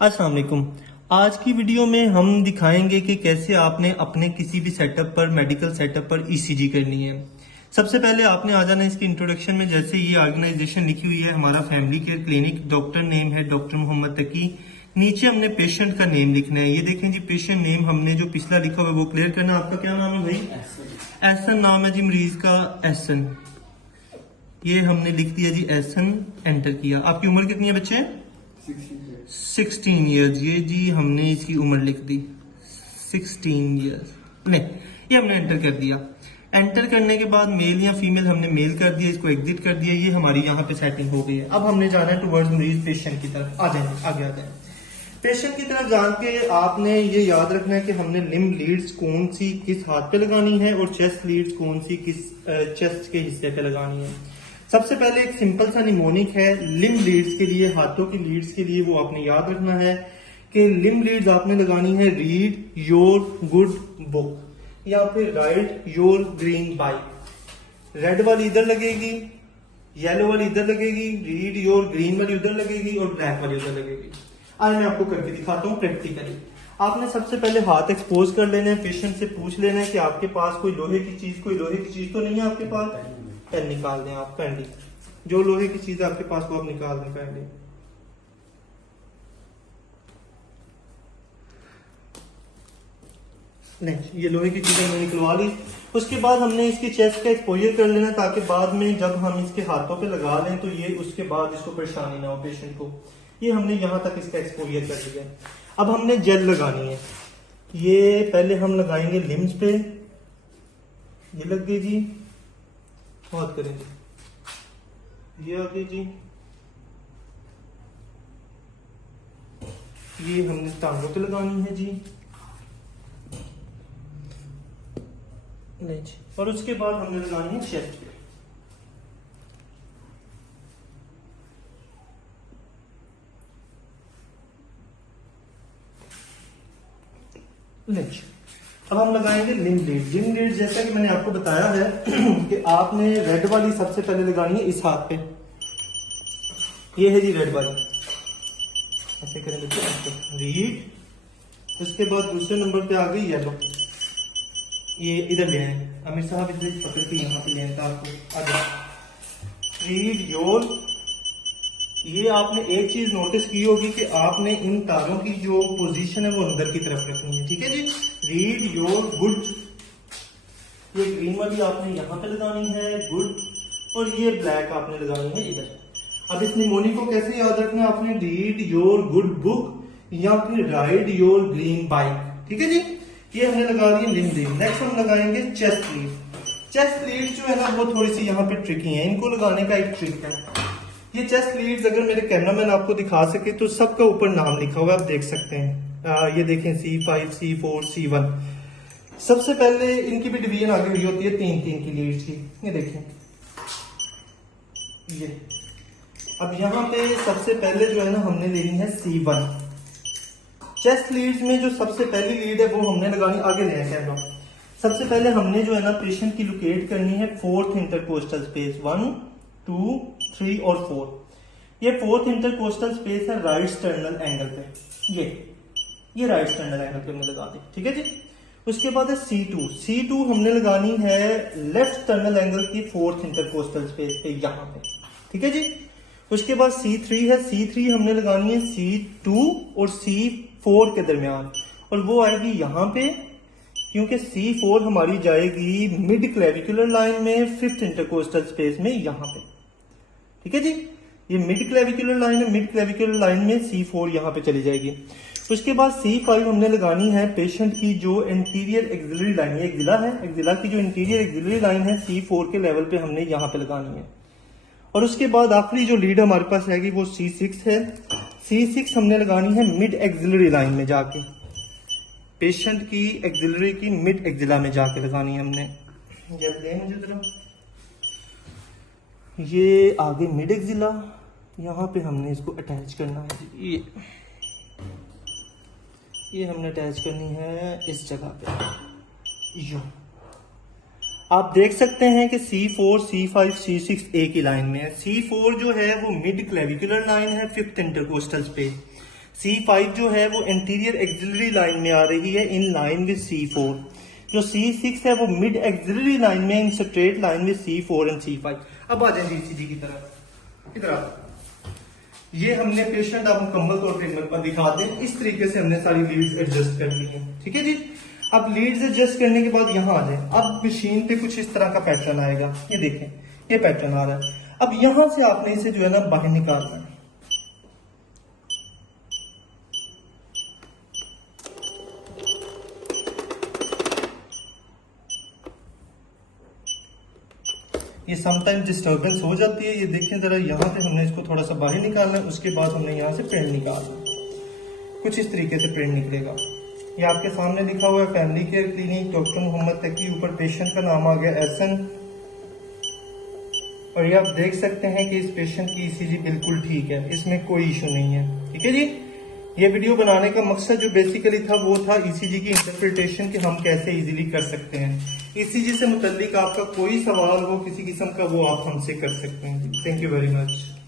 अस्सलाम वालेकुम। आज की वीडियो में हम दिखाएंगे कि कैसे आपने अपने किसी भी सेटअप पर मेडिकल सेटअप पर ईसीजी करनी है। सबसे पहले आपने आ जाना इसकी इंट्रोडक्शन में। जैसे ये ऑर्गेनाइजेशन लिखी हुई है हमारा family care clinic, doctor name है डॉक्टर मोहम्मद तकी। नीचे हमने पेशेंट का नेम लिखना है। ये देखें जी, पेशेंट नेम हमने जो पिछला लिखा हुआ है वो क्लियर करना। आपका क्या नाम है भाई? एहसन नाम है जी मरीज का, एहसन। ये हमने लिख दिया जी एहसन, एंटर किया। आपकी उम्र कितनी है बच्चे? 16 ईयर्स। ये जी हमने इसकी उम्र लिख दी 16 ईयर्स। नहीं, ये हमने एंटर कर दिया। एंटर करने के बाद मेल या फीमेल हमने मेल कर दिया, इसको एग्जिट कर दिया। ये हमारी यहाँ पे सेटिंग हो गई है। अब हमने जाना है टुवर्ड्स मरीज पेशेंट की तरफ। आ जाए, आगे आ जाए। पेशेंट की तरफ जान के आपने ये याद रखना है कि हमने लिम्ब लीड्स कौन सी किस हाथ पे लगानी है और चेस्ट लीड्स कौन सी किस चेस्ट के हिस्से पे लगानी है। सबसे पहले एक सिंपल सा निमोनिक है लिम्ब लीड्स के लिए, हाथों की लीड्स के लिए। वो आपने याद रखना है कि लिम्ब लीड्स आपने लगानी है रीड योर गुड बुक या फिर right your green bike. Red वाली इधर लगेगी, येलो वाली इधर लगेगी, रीड योर ग्रीन वाली उधर लगेगी और ब्लैक वाली उधर लगेगी। आज मैं आपको करके दिखाता हूँ प्रैक्टिकली। आपने सबसे पहले हाथ एक्सपोज कर लेना है। पेशेंट से पूछ लेना है कि आपके पास कोई लोहे की चीज तो नहीं है आपके पास। पेन निकाल दें आप, कैंडी, जो लोहे की चीज आपके पास वो आप निकाल दें कैंडी। नहीं, ये लोहे की चीजें हमने निकलवा ली। उसके बाद हमने इसकी चेस्ट का एक्सपोजर कर लेना ताकि बाद में जब हम इसके हाथों पे लगा लें तो ये उसके बाद इसको परेशानी ना हो पेशेंट को। ये हमने यहां तक इसका एक्सपोजर कर लिया। अब हमने जेल लगानी है। ये पहले हम लगाएंगे लिम्स पे। ये लग गई जी, बहुत करेंगे। ये आ गई जी। ये हमने टांगों पे लगानी है जी। नहीं जी। और उसके बाद हमने लगानी है चेस्ट पे। नहीं, अब हम लगाएंगे लिम्ब लीड। लिम्ब लीड जैसा कि मैंने आपको बताया है कि आपने रेड वाली सबसे पहले लगानी है इस हाथ पे। ये है जी रेड वाली। ऐसे करें बच्चे, ऐसे रीड। उसके बाद दूसरे नंबर पे आ गई येलो। ये इधर ले आए अमीर साहब, इधर पकड़ के यहाँ पे ले आए आपको। आगे रीड योर। ये आपने एक चीज नोटिस की होगी कि आपने इन तारों की जो पोजीशन है वो अंदर की तरफ रखनी है। ठीक है जी। Read your good. ये ग्रीन वाली आपने यहाँ पे लगानी है, गुड। और ये ब्लैक आपने लगानी है इधर। अब इस निमोनिक को कैसे याद रखना है आपने? रीड योर गुड बुक या फिर राइड योर ग्रीन बाइक। ठीक है जी। ये हमने लगा दी लिम्ब लीड। नेक्स्ट हम लगाएंगे चेस्ट लीड। चेस्ट लीड जो है ना वो थोड़ी सी यहाँ पे ट्रिकी है। इनको लगाने का एक ट्रिक है। ये चेस्ट लीड्स अगर मेरे कैमरामैन आपको दिखा सके तो सबका ऊपर नाम लिखा हुआ है, आप देख सकते हैं। ये देखें C5, C4, C1। सबसे पहले इनकी भी डिवीजन आगे हुई होती है 3-3 की लीड्स की। ये देखें ये। अब यहाँ पे सबसे पहले जो है ना हमने लेनी है C1। चेस्ट लीड्स में जो सबसे पहली लीड है वो हमने लगानी, आगे ले आए कैमरा। सबसे पहले हमने जो है ना पेशेंट की लोकेट करनी है 4th इंटरकोस्टल स्पेस। 1, 2, 3 और 4। ये 4th इंटरकोस्टल स्पेस है राइट स्टर्नल एंगल पे। ये राइट स्टर्नल एंगल पे हमने लगा दी। ठीक है जी। उसके बाद है C2। C2 हमने लगानी है लेफ्ट स्टर्नल एंगल की 4th इंटरकोस्टल स्पेस पे, यहाँ पे। ठीक है जी। उसके बाद C3 है। C3 हमने लगानी है C2 और C4 के दरमियान, और वो आएगी यहाँ पे क्योंकि C4 हमारी जाएगी मिड क्लेविकुलर लाइन में 5th इंटरकोस्टल स्पेस में, यहाँ पे। ठीक है जी। ये मिड क्लेविकुलर लाइन है, मिड क्लेविकुलर लाइन में C4 यहाँ पे चली जाएगी। उसके बाद C5 हमने लगानी है पेशेंट की जो इंटीरियर एक्सिलरी लाइन, ये एक्सिला है, एक्सिला की जो इंटीरियर एक्सिलरी लाइन है C4 के लेवल पे हमने यहाँ पे लगानी है। और उसके बाद आखिरी जो लीड हमारे पास रहेगी वो C6 है। C6 हमने लगानी है मिड एक्सिलरी लाइन में जाके, पेशेंट की एक्सिलरी की मिड एक्सिला में जाके लगानी है हमने। मुझे जरा ये आगे मिड एक्सिला, यहाँ पे हमने इसको अटैच करना है। ये हमने अटैच करनी है इस जगह पे। यो आप देख सकते हैं कि C4, C5, C6 एक ही लाइन में है। C4 जो है वो मिड क्लेविकुलर लाइन है 5th इंटरकोस्टल स्पेस। C5 जो है वो एंटीरियर एक्सिलरी लाइन में आ रही है इन लाइन विद C4। जो C6 है वो मिड एक्सिलरी लाइन में in straight line with C4 and C5। अब आ जाएंगे ECG की तरफ। इधर आ, ये हमने पेशेंट आप मुकम्मल तौर पर दिखा दें, इस तरीके से हमने सारी लीड्स एडजस्ट कर ली हैं। ठीक है जी। अब लीड्स एडजस्ट करने के बाद यहाँ आ जाए। अब मशीन पे कुछ इस तरह का पैटर्न आएगा, ये देखें ये पैटर्न आ रहा है। अब यहां से आपने इसे जो है ना बाहर निकालना है। ये समटाइम डिस्टर्बेंस हो जाती है, ये देखें जरा, यहाँ से हमने इसको थोड़ा सा बाहर निकालना है, उसके बाद हमने यहाँ से प्रिंट निकालना है। कुछ इस तरीके से प्रिंट निकलेगा। ये आपके सामने लिखा हुआ है family care clinic doctor Mohammad Taqi, ऊपर पेशेंट का नाम आ गया एहसन। और ये आप देख सकते हैं कि इस पेशेंट की ECG बिल्कुल ठीक है, इसमें कोई इशू नहीं है। ठीक है जी। ये वीडियो बनाने का मकसद जो बेसिकली था वो था ECG की इंटरप्रिटेशन, कि हम कैसे इजीली कर सकते हैं। ECG से मुतल्लिक आपका कोई सवाल हो किसी किस्म का, वो आप हमसे कर सकते हैं। Thank you very much.